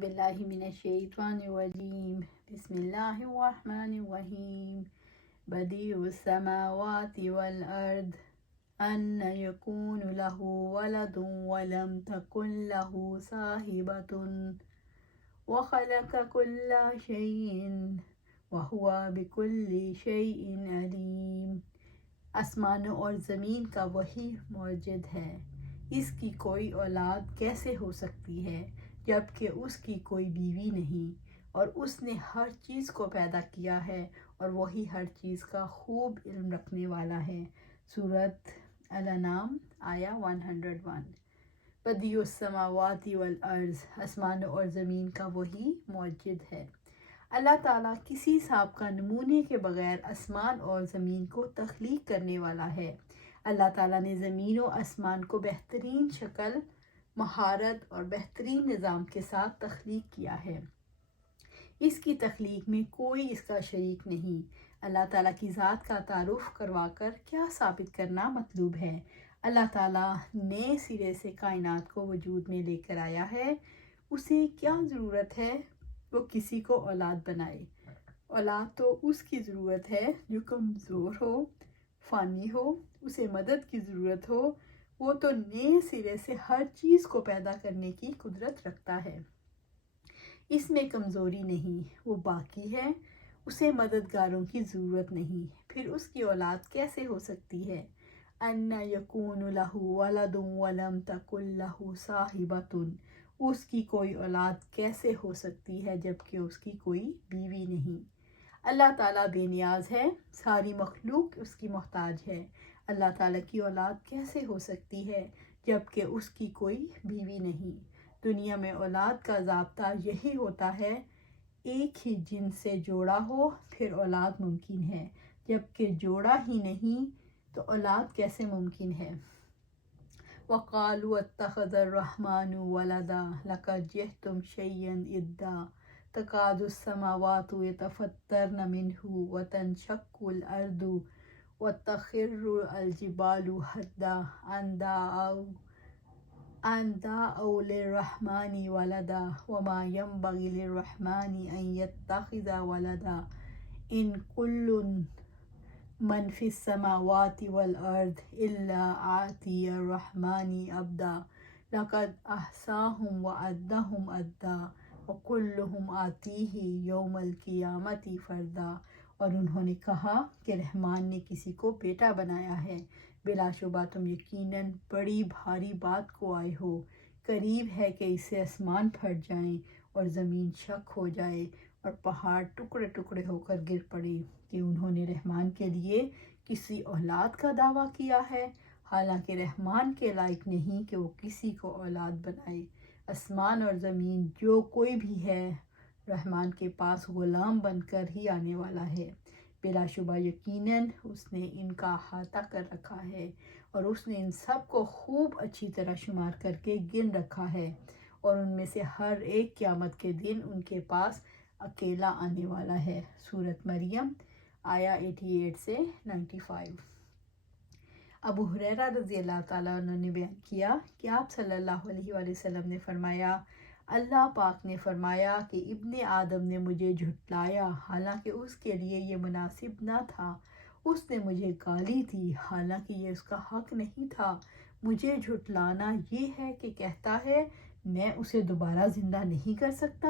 باللہ من الشیطان الرجیم بسم اللہ الرحمن الرحیم بدیع السماوات والارض ان یکون له ولد ولم تکن له صاحبۃ وخلق كل شیء وهو بكل شیء علیم۔ آسمانوں اور زمین کا وہی موجد ہے، اس کی کوئی اولاد کیسے ہو سکتی ہے جبکہ اس کی کوئی بیوی نہیں، اور اس نے ہر چیز کو پیدا کیا ہے اور وہی ہر چیز کا خوب علم رکھنے والا ہے۔ سورۃ الانعام آیا 101۔ بدیع السماوات والارض، آسمانوں اور زمین کا وہی موجد ہے۔ اللہ تعالیٰ کسی سابقہ نمونے کے بغیر آسمان اور زمین کو تخلیق کرنے والا ہے۔ اللہ تعالیٰ نے زمین و آسمان کو بہترین شکل، مہارت اور بہترین نظام کے ساتھ تخلیق کیا ہے۔ اس کی تخلیق میں کوئی اس کا شریک نہیں۔ اللہ تعالیٰ کی ذات کا تعارف کروا کر کیا ثابت کرنا مطلوب ہے؟ اللہ تعالیٰ نئے سرے سے کائنات کو وجود میں لے کر آیا ہے۔ اسے کیا ضرورت ہے وہ کسی کو اولاد بنائے؟ اولاد تو اس کی ضرورت ہے جو کمزور ہو، فانی ہو، اسے مدد کی ضرورت ہو۔ وہ تو نئے سرے سے ہر چیز کو پیدا کرنے کی قدرت رکھتا ہے، اس میں کمزوری نہیں، وہ باقی ہے، اسے مددگاروں کی ضرورت نہیں، پھر اس کی اولاد کیسے ہو سکتی ہے؟ ان یکون لہ ولد ولم تکن لہ صاحبۃ، اس کی کوئی اولاد کیسے ہو سکتی ہے جبکہ اس کی کوئی بیوی نہیں۔ اللہ تعالیٰ بے نیاز ہے، ساری مخلوق اس کی محتاج ہے۔ اللہ تعالیٰ کی اولاد کیسے ہو سکتی ہے جبکہ اس کی کوئی بیوی نہیں؟ دنیا میں اولاد کا ضابطہ یہی ہوتا ہے، ایک ہی جنس سے جوڑا ہو پھر اولاد ممکن ہے، جبکہ جوڑا ہی نہیں تو اولاد کیسے ممکن ہے؟ وَقَالُوا اتَّخَذَ الرَّحْمَنُ وَلَدًا لَقَدْ جِئْتُمْ شَيْئًا إِدًّا تَكَادُ السَّمَاوَاتُ يَتَفَطَّرْنَ مِنْهُ وَتَنشَقُّ الْأَرْضُ وَتَخِرُّ الْجِبَالُ هَدًّا أَن دَعَوْا لِلرَّحْمَنِ وَلَدًا وَمَا يَنبَغِي لِلرَّحْمَنِ أَن يَتَّخِذَ وَلَدًا إِن كُلُّ مَن فِي السَّمَاوَاتِ وَالْأَرْضِ إِلَّا آتِيَ الرَّحْمَنِ عَبْدًا لَقَدْ أَحْصَاهُمْ وَعَدَّهُمْ عَدًّا وَكُلُّهُمْ آتِيهِ يَوْمَ الْقِيَامَةِ فَرْدًا۔ اور انہوں نے کہا کہ رحمان نے کسی کو بیٹا بنایا ہے، بلا شبہ تم یقیناً بڑی بھاری بات کو آئے ہو۔ قریب ہے کہ اس سے آسمان پھٹ جائیں اور زمین شق ہو جائے اور پہاڑ ٹکڑے ٹکڑے ہو کر گر پڑے کہ انہوں نے رحمان کے لیے کسی اولاد کا دعویٰ کیا ہے، حالانکہ رحمان کے لائق نہیں کہ وہ کسی کو اولاد بنائے۔ آسمان اور زمین جو کوئی بھی ہے رحمان کے پاس غلام بن کر ہی آنے والا ہے۔ بلا شبہ یقیناً اس نے ان کا احاطہ کر رکھا ہے اور اس نے ان سب کو خوب اچھی طرح شمار کر کے گن رکھا ہے، اور ان میں سے ہر ایک قیامت کے دن ان کے پاس اکیلا آنے والا ہے۔ سورۃ مریم آیا 88 سے 95۔ ابو ہریرہ رضی اللہ تعالیٰ عنہ نے بیان کیا کہ آپ صلی اللہ علیہ وآلہ وسلم نے فرمایا، اللہ پاک نے فرمایا کہ ابن آدم نے مجھے جھٹلایا حالانکہ اس کے لیے یہ مناسب نہ تھا، اس نے مجھے گالی دی حالانکہ یہ اس کا حق نہیں تھا۔ مجھے جھٹلانا یہ ہے کہ کہتا ہے میں اسے دوبارہ زندہ نہیں کر سکتا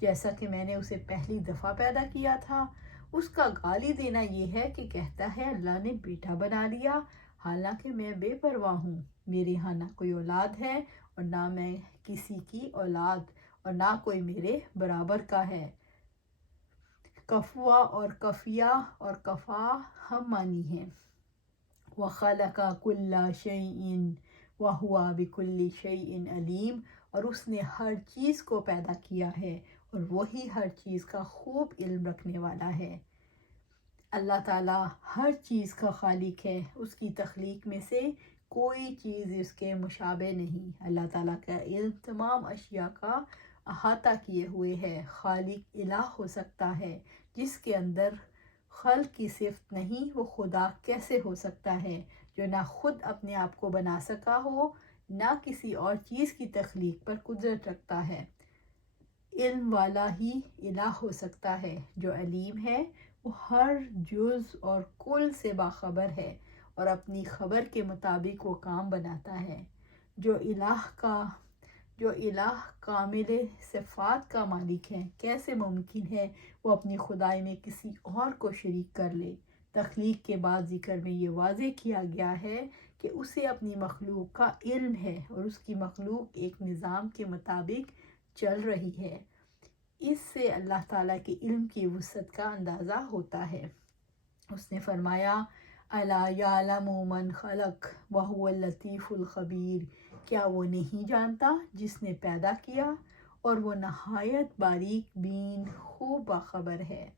جیسا کہ میں نے اسے پہلی دفعہ پیدا کیا تھا۔ اس کا گالی دینا یہ ہے کہ کہتا ہے اللہ نے بیٹا بنا لیا، حالانکہ میں بے پرواہ ہوں، میرے ہاں نہ کوئی اولاد ہے اور نہ میں کسی کی اولاد، اور نہ کوئی میرے برابر کا ہے۔ کفوا اور کفیا اور کفا ہم معنی ہیں۔ وَخَلَقَ كُلَّ شَيْءٍ وَهُوَ بِكُلِّ شَيْءٍ عَلِيمٌ، اور اس نے ہر چیز کو پیدا کیا ہے اور وہی ہر چیز کا خوب علم رکھنے والا ہے۔ اللہ تعالیٰ ہر چیز کا خالق ہے، اس کی تخلیق میں سے کوئی چیز اس کے مشابہ نہیں۔ اللہ تعالیٰ کا علم تمام اشیاء کا احاطہ کیے ہوئے ہے۔ خالق الہ ہو سکتا ہے جس کے اندر خلق کی صفت نہیں، وہ خدا کیسے ہو سکتا ہے جو نہ خود اپنے آپ کو بنا سکا ہو، نہ کسی اور چیز کی تخلیق پر قدرت رکھتا ہے۔ علم والا ہی الہ ہو سکتا ہے۔ جو علیم ہے وہ ہر جز اور کل سے باخبر ہے اور اپنی خبر کے مطابق وہ کام بناتا ہے۔ جو الہ کامل صفات کا مالک ہے، کیسے ممکن ہے وہ اپنی خدائی میں کسی اور کو شریک کر لے؟ تخلیق کے بعد ذکر میں یہ واضح کیا گیا ہے کہ اسے اپنی مخلوق کا علم ہے اور اس کی مخلوق ایک نظام کے مطابق چل رہی ہے۔ اس سے اللہ تعالیٰ کے علم کی وسعت کا اندازہ ہوتا ہے۔ اس نے فرمایا الا یعلم من خلق وہو اللطیف الخبیر، کیا وہ نہیں جانتا جس نے پیدا کیا اور وہ نہایت باریک بین خوب باخبر ہے۔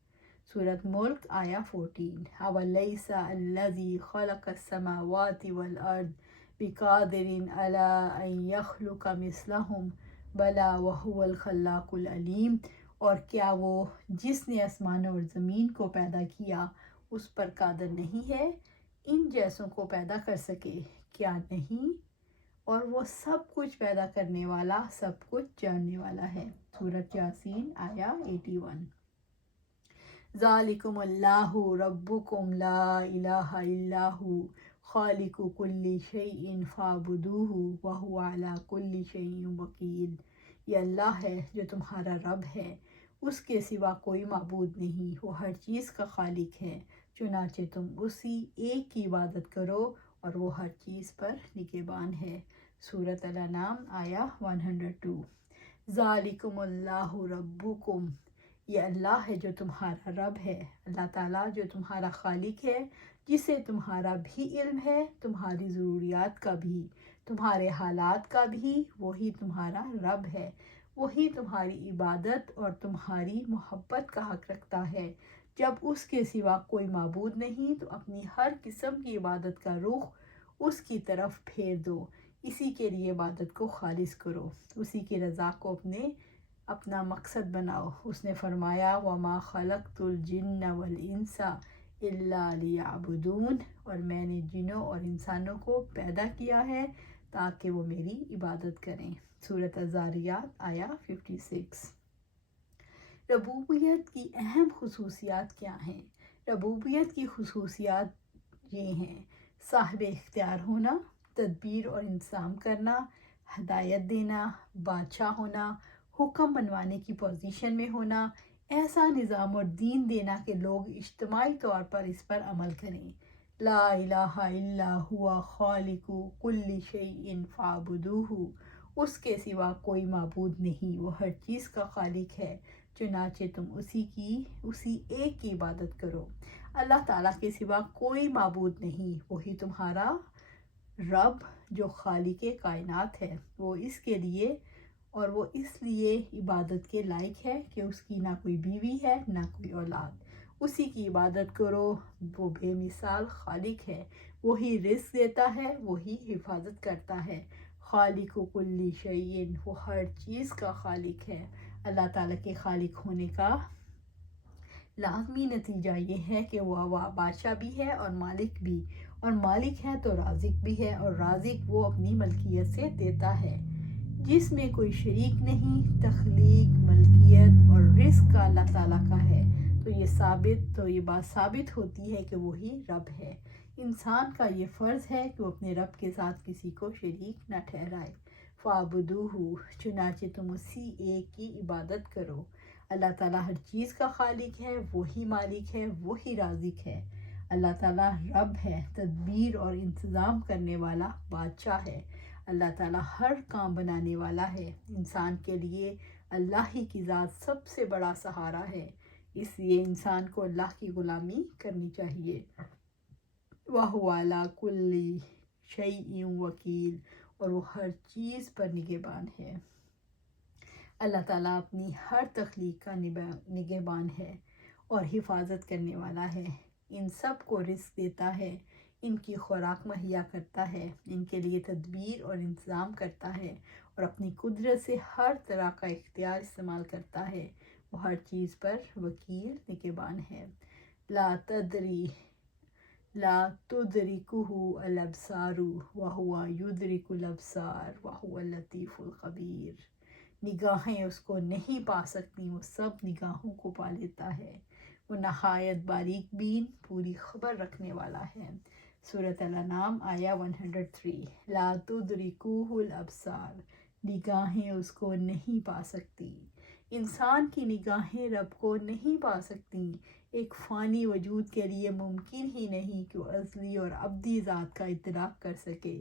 سورۃ ملک آیا 14۔ اولیس الذی خلق السماوات والارض بقادر علی ان یخلق مثلہم بلی وہو الخلاق العلیم، اور کیا وہ جس نے آسمانوں اور زمین کو پیدا کیا اس پر قادر نہیں ہے ان جیسوں کو پیدا کر سکے؟ کیا نہیں؟ اور وہ سب کچھ پیدا کرنے والا، سب کچھ جاننے والا ہے۔ سورۃ یاسین آیا 81۔ ذالکم اللہ ربکم لا الہ الا ہو خالق کل شیء فاعبدوہ وہو علی کل شیء وکیل۔ یہ اللہ ہے جو تمہارا رب ہے، اس کے سوا کوئی معبود نہیں، وہ ہر چیز کا خالق ہے، چنانچہ تم اسی ایک کی عبادت کرو اور وہ ہر چیز پر نگہبان ہے۔ سورۃ الانعام آیا 102۔ ذالکم اللہ ربکم، یہ اللہ ہے جو تمہارا رب ہے، اللہ تعالیٰ جو تمہارا خالق ہے، جسے تمہارا بھی علم ہے، تمہاری ضروریات کا بھی، تمہارے حالات کا بھی، وہی تمہارا رب ہے، وہی تمہاری عبادت اور تمہاری محبت کا حق رکھتا ہے۔ جب اس کے سوا کوئی معبود نہیں تو اپنی ہر قسم کی عبادت کا رخ اس کی طرف پھیر دو، اسی کے لیے عبادت کو خالص کرو، اسی کی رضا کو اپنا مقصد بناؤ۔ اس نے فرمایا وَمَا خَلَقْتُ الْجِنَّ وَالْإِنسَ إِلَّا لِيَعْبُدُونَ، اور میں نے جنوں اور انسانوں کو پیدا کیا ہے تاکہ وہ میری عبادت کریں۔ سورۃ الذاریات آیا 56۔ ربوبیت کی اہم خصوصیات کیا ہیں؟ ربوبیت کی خصوصیات یہ ہیں: صاحب اختیار ہونا، تدبیر اور انتظام کرنا، ہدایت دینا، بادشاہ ہونا، حکم منوانے کی پوزیشن میں ہونا، ایسا نظام اور دین دینا کہ لوگ اجتماعی طور پر اس پر عمل کریں۔ لا الہ الا ہوا خالق کل شیء فاعبدوہ، اس کے سوا کوئی معبود نہیں، وہ ہر چیز کا خالق ہے، چنانچہ تم اسی ایک کی عبادت کرو۔ اللہ تعالیٰ کے سوا کوئی معبود نہیں، وہی تمہارا رب جو خالق کائنات ہے، وہ اس لیے عبادت کے لائق ہے کہ اس کی نہ کوئی بیوی ہے نہ کوئی اولاد، اسی کی عبادت کرو، وہ بے مثال خالق ہے، وہی رزق دیتا ہے، وہی حفاظت کرتا ہے، خالق کل شیء، وہ ہر چیز کا خالق ہے۔ اللہ تعالیٰ کے خالق ہونے کا لازمی نتیجہ یہ ہے کہ وہ بادشاہ بھی ہے اور مالک بھی، اور مالک ہے تو رازق بھی ہے، اور رازق وہ اپنی ملکیت سے دیتا ہے، جس میں کوئی شریک نہیں۔ تخلیق، ملکیت اور رزق کا اللہ تعالیٰ کا ہے، تو یہ بات ثابت ہوتی ہے کہ وہی رب ہے۔ انسان کا یہ فرض ہے کہ وہ اپنے رب کے ساتھ کسی کو شریک نہ ٹھہرائے۔ فَاعْبُدُوهُ، چنانچہ تم اسی ایک کی عبادت کرو۔ اللہ تعالیٰ ہر چیز کا خالق ہے، وہی مالک ہے، وہی رازق ہے۔ اللہ تعالیٰ رب ہے، تدبیر اور انتظام کرنے والا بادشاہ ہے۔ اللہ تعالیٰ ہر کام بنانے والا ہے۔ انسان کے لیے اللہ ہی کی ذات سب سے بڑا سہارا ہے، اس لیے انسان کو اللہ کی غلامی کرنی چاہیے۔ وَهُوَ عَلَى كُلِّ شَيْءٍ وَكِيلٌ، اور وہ ہر چیز پر نگہبان ہے۔ اللہ تعالیٰ اپنی ہر تخلیق کا نگہبان ہے اور حفاظت کرنے والا ہے، ان سب کو رزق دیتا ہے، ان کی خوراک مہیا کرتا ہے، ان کے لیے تدبیر اور انتظام کرتا ہے، اور اپنی قدرت سے ہر طرح کا اختیار استعمال کرتا ہے، وہ ہر چیز پر وکیل نگہبان ہے۔ لا تدرکہ الابصار وہو یدرک الابصار وہو اللطیف الخبیر، نگاہیں اس کو نہیں پا سکتی، وہ سب نگاہوں کو پا لیتا ہے۔ وہ نہایت باریک بین، پوری خبر رکھنے والا ہے۔ سورۃ الانعام آیا 103۔ لا تدرکوہ الابصار، نگاہیں اس کو نہیں پا سکتی۔ انسان کی نگاہیں رب کو نہیں پا سکتی۔ ایک فانی وجود کے لیے ممکن ہی نہیں کہ وہ ازلی اور ابدی ذات کا ادراک کر سکے۔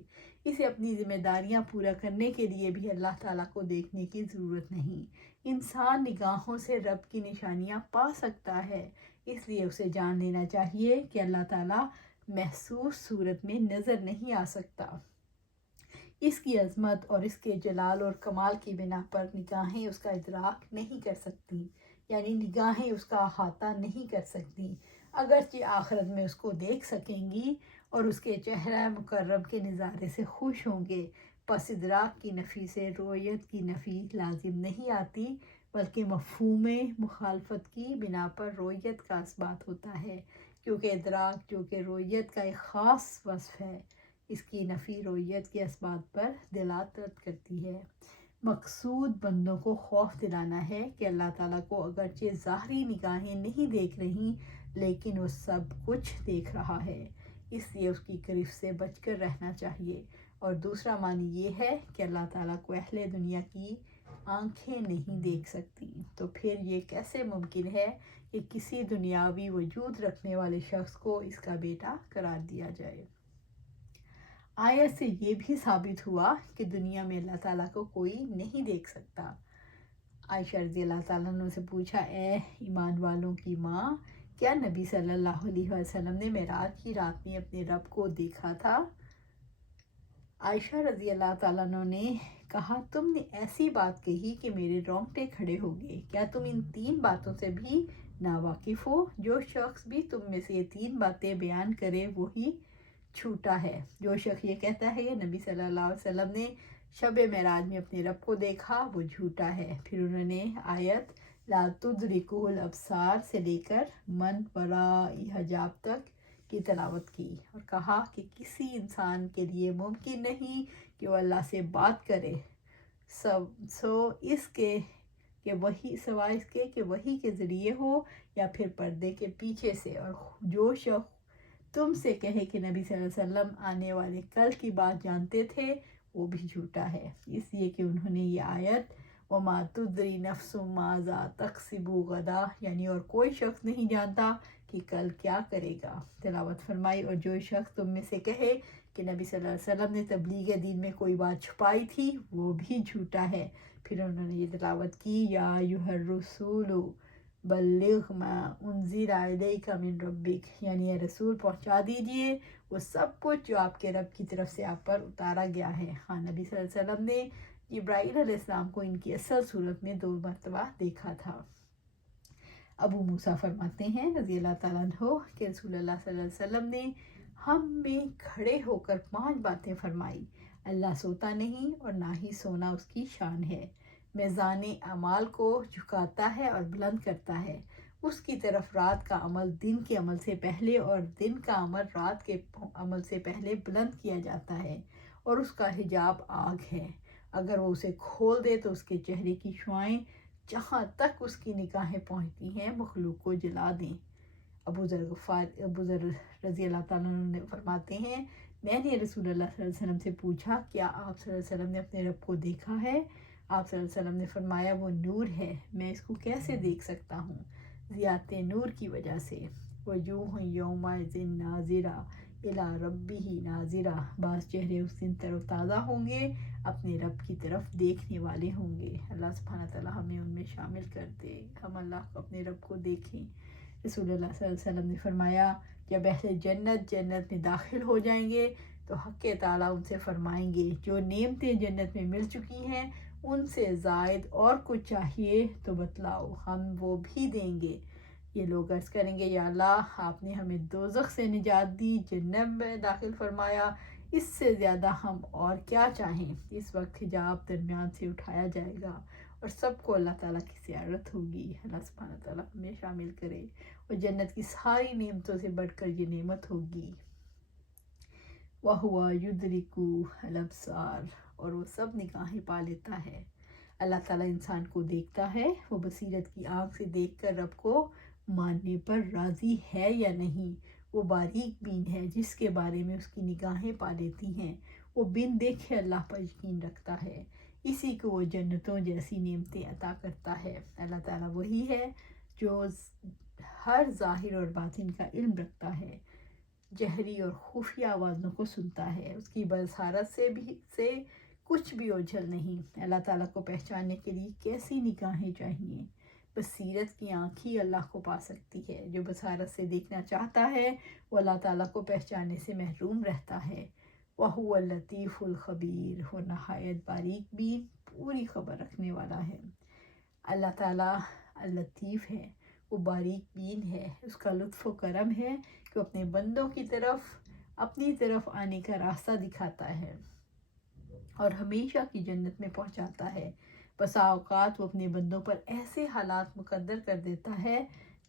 اسے اپنی ذمہ داریاں پورا کرنے کے لیے بھی اللہ تعالیٰ کو دیکھنے کی ضرورت نہیں۔ انسان نگاہوں سے رب کی نشانیاں پا سکتا ہے، اس لیے اسے جان لینا چاہیے کہ اللہ تعالیٰ محسوس صورت میں نظر نہیں آ سکتا۔ اس کی عظمت اور اس کے جلال اور کمال کی بنا پر نگاہیں اس کا ادراک نہیں کر سکتی، یعنی نگاہیں اس کا احاطہ نہیں کر سکتی۔ اگرچہ آخرت میں اس کو دیکھ سکیں گی اور اس کے چہرہ مکرم کے نظارے سے خوش ہوں گے، پس ادراک کی نفی سے رؤیت کی نفی لازم نہیں آتی، بلکہ مفہوم مخالفت کی بنا پر رؤیت کا اثبات ہوتا ہے، کیونکہ ادراک جو کہ رؤیت کا ایک خاص وصف ہے، اس کی نفی رؤیت کے اثبات پر دلالت کرتی ہے۔ مقصود بندوں کو خوف دلانا ہے کہ اللہ تعالیٰ کو اگرچہ ظاہری نگاہیں نہیں دیکھ رہی، لیکن وہ سب کچھ دیکھ رہا ہے، اس لیے اس کی گرفت سے بچ کر رہنا چاہیے۔ اور دوسرا معنی یہ ہے کہ اللہ تعالیٰ کو اہل دنیا کی آنکھیں نہیں دیکھ سکتی، تو پھر یہ کیسے ممکن ہے کہ کسی دنیاوی وجود رکھنے والے شخص کو اس کا بیٹا قرار دیا جائے۔ آیت سے یہ بھی ثابت ہوا کہ دنیا میں اللہ تعالیٰ کو کوئی نہیں دیکھ سکتا۔ عائشہ رضی اللہ تعالیٰ عنہ سے پوچھا، اے ایمان والوں کی ماں، کیا نبی صلی اللہ علیہ وسلم نے معراج کی رات میں اپنے رب کو دیکھا تھا؟ عائشہ رضی اللہ تعالیٰ عنہ نے کہا، تم نے ایسی بات کہی کہ میرے رونگٹے کھڑے ہو گئے۔ کیا تم ان 3 باتوں سے بھی ناواقف ہو؟ جو شخص بھی تم میں سے یہ 3 باتیں بیان کرے وہی جھوٹا ہے۔ جو شخص یہ کہتا ہے کہ نبی صلی اللہ علیہ وسلم نے شب معراج میں اپنے رب کو دیکھا، وہ جھوٹا ہے۔ پھر انہوں نے آیت لا تدرکہ الابصار سے لے کر من وراء حجاب تک کی تلاوت کی اور کہا کہ کسی انسان کے لیے ممکن نہیں کہ وہ اللہ سے بات کرے سوائے اس کے کہ وحی کے ذریعے ہو یا پھر پردے کے پیچھے سے۔ اور جو شخص تم سے کہے کہ نبی صلی اللہ علیہ وسلم آنے والے کل کی بات جانتے تھے، وہ بھی جھوٹا ہے، اس لیے کہ انہوں نے یہ آیت وَمَا تُدْرِي نَفْسٌ مَاذَا تَكْسِبُ غَدًا، یعنی اور کوئی شخص نہیں جانتا کہ کل کیا کرے گا، تلاوت فرمائی۔ اور جو شخص تم میں سے کہے کہ نبی صلی اللہ علیہ وسلم نے تبلیغ دین میں کوئی بات چھپائی تھی، وہ بھی جھوٹا ہے۔ پھر انہوں نے یہ تلاوت کی، یا ایھا الرسول بلغ ما انزل الیک من ربک، یعنی اے رسول پہنچا دیجئے وہ سب کچھ جو آپ کے رب کی طرف سے آپ پر اتارا گیا ہے۔ ہاں، نبی صلی اللہ علیہ وسلم نے جبرائیل علیہ السلام کو ان کی اصل صورت میں 2 مرتبہ دیکھا تھا۔ ابو موسیٰ فرماتے ہیں رضی اللہ تعالیٰ عنہ کہ رسول اللہ صلی اللہ علیہ وسلم نے ہم میں کھڑے ہو کر 5 باتیں فرمائی۔ اللہ سوتا نہیں اور نہ ہی سونا اس کی شان ہے۔ میزان اعمال کو جھکاتا ہے اور بلند کرتا ہے۔ اس کی طرف رات کا عمل دن کے عمل سے پہلے اور دن کا عمل رات کے عمل سے پہلے بلند کیا جاتا ہے، اور اس کا حجاب آگ ہے۔ اگر وہ اسے کھول دے تو اس کے چہرے کی شعاعیں جہاں تک اس کی نگاہیں پہنچتی ہیں مخلوق کو جلا دیں۔ ابو ذر رضی اللہ تعالیٰ عنہ فرماتے ہیں، میں نے رسول اللہ صلی اللہ علیہ وسلم سے پوچھا، کیا آپ صلی اللہ علیہ وسلم نے اپنے رب کو دیکھا ہے؟ آپ صلی اللہ علیہ وسلم نے فرمایا، وہ نور ہے، میں اس کو کیسے دیکھ سکتا ہوں؟ ذیات نور کی وجہ سے۔ وجوہ یومئذ ناظرہ الی ربہ ناظرہ، بعض چہرے اس دن تر و تازہ ہوں گے، اپنے رب کی طرف دیکھنے والے ہوں گے۔ اللہ سبحانہ تعالیٰ ہمیں ان میں شامل کر دے، ہم اللہ کو اپنے رب کو دیکھیں۔ رسول اللہ صلی اللہ علیہ وسلم نے فرمایا، جب اہل جنت جنت میں داخل ہو جائیں گے تو حق تعالیٰ ان سے فرمائیں گے، جو نعمتیں جنت میں مل چکی ہیں ان سے زائد اور کچھ چاہیے تو بتلاؤ، ہم وہ بھی دیں گے۔ یہ لوگ عرض کریں گے، یا اللہ، آپ نے ہمیں دوزخ سے نجات دی، جنت میں داخل فرمایا، اس سے زیادہ ہم اور کیا چاہیں؟ اس وقت حجاب درمیان سے اٹھایا جائے گا اور سب کو اللہ تعالیٰ کی زیارت ہوگی۔ اللہ سبحانہ تعالیٰ ہمیں شامل کرے، اور جنت کی ساری نعمتوں سے بڑھ کر یہ نعمت ہوگی۔ وَهُوَ يُدْرِكُ الْأَبْصَارَ، اور وہ سب نگاہیں پا لیتا ہے۔ اللہ تعالیٰ انسان کو دیکھتا ہے، وہ بصیرت کی آنکھ سے دیکھ کر رب کو ماننے پر راضی ہے یا نہیں۔ وہ باریک بین ہے جس کے بارے میں اس کی نگاہیں پا لیتی ہیں، وہ بن دیکھے اللہ پر یقین رکھتا ہے، اسی کو وہ جنتوں جیسی نعمتیں عطا کرتا ہے۔ اللہ تعالیٰ وہی ہے جو ہر ظاہر اور باطن کا علم رکھتا ہے، جہری اور خفیہ آوازوں کو سنتا ہے، اس کی بصارت سے کچھ بھی اوجھل نہیں۔ اللہ تعالیٰ کو پہچاننے کے لیے کیسی نگاہیں چاہیے؟ بصیرت کی آنکھ ہی اللہ کو پا سکتی ہے۔ جو بصارت سے دیکھنا چاہتا ہے وہ اللہ تعالیٰ کو پہچاننے سے محروم رہتا ہے۔ وَهُوَ اللطیف الخبیر، وہ نہایت باریک بین پوری خبر رکھنے والا ہے۔ اللہ تعالیٰ اللطیف ہے، وہ باریک بین ہے، اس کا لطف و کرم ہے کہ اپنے بندوں کی طرف اپنی طرف آنے کا راستہ دکھاتا ہے اور ہمیشہ کی جنت میں پہنچاتا ہے۔ بسا اوقات وہ اپنے بندوں پر ایسے حالات مقدر کر دیتا ہے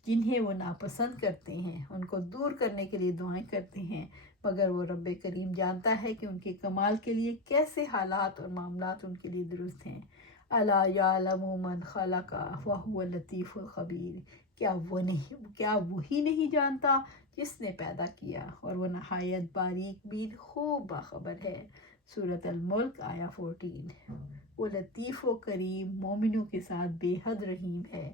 جنہیں وہ ناپسند کرتے ہیں، ان کو دور کرنے کے لیے دعائیں کرتے ہیں، مگر وہ رب کریم جانتا ہے کہ ان کے کمال کے لیے کیسے حالات اور معاملات ان کے لیے درست ہیں۔ الا یعلم من خلق وهو اللطیف الخبیر، کیا وہی نہیں جانتا جس نے پیدا کیا اور وہ نہایت باریک بین خوب باخبر ہے۔ سورۃ الملک آیا 14۔ وہ لطیف و کریم مومنوں کے ساتھ بے حد رحیم ہے۔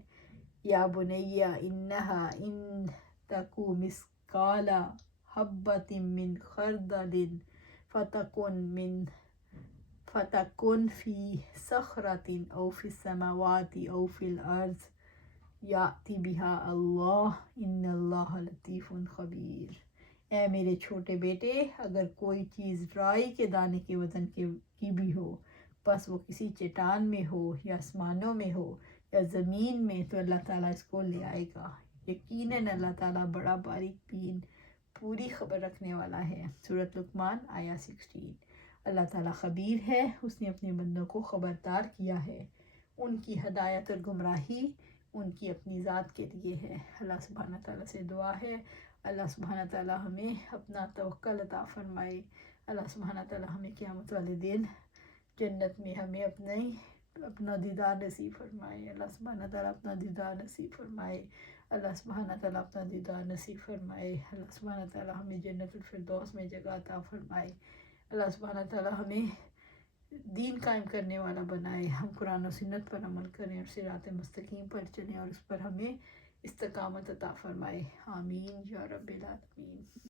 یا بنی انہا ان تکو مثقال حبۃ من خردل فتکن فی صخرۃ او فی السماوات او فی الارض یأتی بہا اللہ ان اللہ لطیف خبیر۔ اے میرے چھوٹے بیٹے، اگر کوئی چیز رائی کے دانے کے وزن کی بھی ہو، بس وہ کسی چٹان میں ہو یا آسمانوں میں ہو یا زمین میں، تو اللہ تعالیٰ اس کو لے آئے گا۔ یقیناً اللہ تعالیٰ بڑا باریک بین پوری خبر رکھنے والا ہے۔ سورۃ لقمان آیا 16۔ اللہ تعالیٰ خبیر ہے، اس نے اپنے بندوں کو خبردار کیا ہے، ان کی ہدایت اور گمراہی ان کی اپنی ذات کے لیے ہے۔ اللہ سبحانہ تعالیٰ سے دعا ہے اللہ سبحانہ تعالیٰ ہمیں اپنا توکل عطا فرمائے، اللہ سبحانہ تعالیٰ ہمیں قیامت والے دن جنت میں ہمیں اپنا دیدار نصیب فرمائے، اللہ سبحانہ تعالیٰ اپنا دیدار نصیب فرمائے، اللہ سبحانہ تعالیٰ اپنا دیدار نصیب فرمائے، اللہ سبحانہ تعالیٰ ہمیں جنت الفردوس میں جگہ عطا فرمائے، اللہ سبحانہ تعالیٰ ہمیں دین قائم کرنے والا بنائے، ہم قرآن و سنت پر عمل کریں اور صراط مستقیم پر چلیں اور اس پر ہمیں استقامت عطا فرمائے۔ آمین یا رب العالمین۔